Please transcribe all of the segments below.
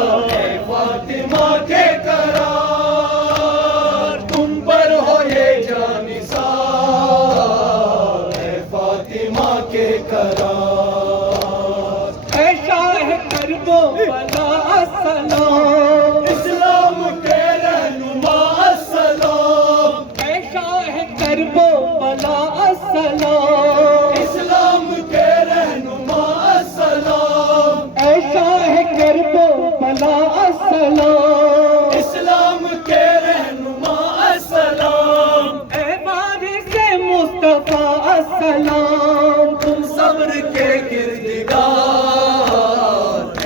فاطمہ کے قرار تم پر ہو یہ جانثار، اے فاطمہ کے قرار، اے شاہ کرب و بلا السلام، اسلام کے رہنما السلام، اے شاہ کرب و بلا السلام، اسلام کے رہنما السلام، اے شاہ کرب و بلا السلام، اسلام کے رہنما السلام، اے وارث مصطفیٰ السلام، تم صبر کے کردگار،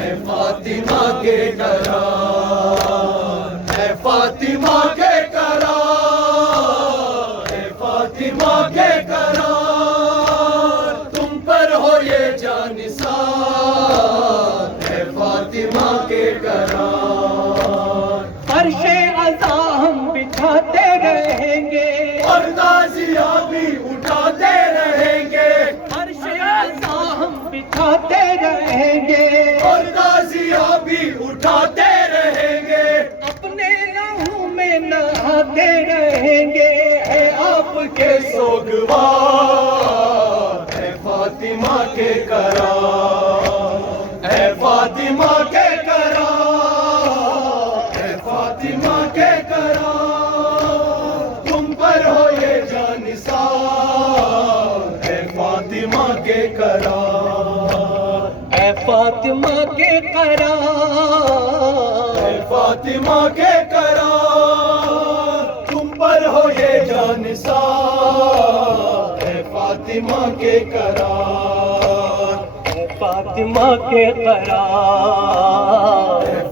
اے فاطمہ کے قرار، اے فاطمہ کے قرار، اے فاطمہ کے قرار تم پر ہو یہ جانثار، اے فاطمہ کے قرار، فرش عزا ہم بچھاتے رہیں گے، اور تازیاں بھی اٹھاتے رہیں گے، فرش عزا ہم بچھاتے رہیں گے، اور تازیاں بھی اٹھاتے رہیں گے، اپنے لہو میں نہاتے رہیں گے، اے آپ کے سوگوار، اے فاطمہ کے قرار، اے فاطمہ کے قرار، اے فاطمہ کے قرار تم پر ہو یہ جانثار، اے فاطمہ کے قرار، اے فاطمہ کے قرار، اے فاطمہ کے قرار تم پر ہو یہ جانثار، اے فاطمہ کے قرار، اے فاطمہ کے قرار، اے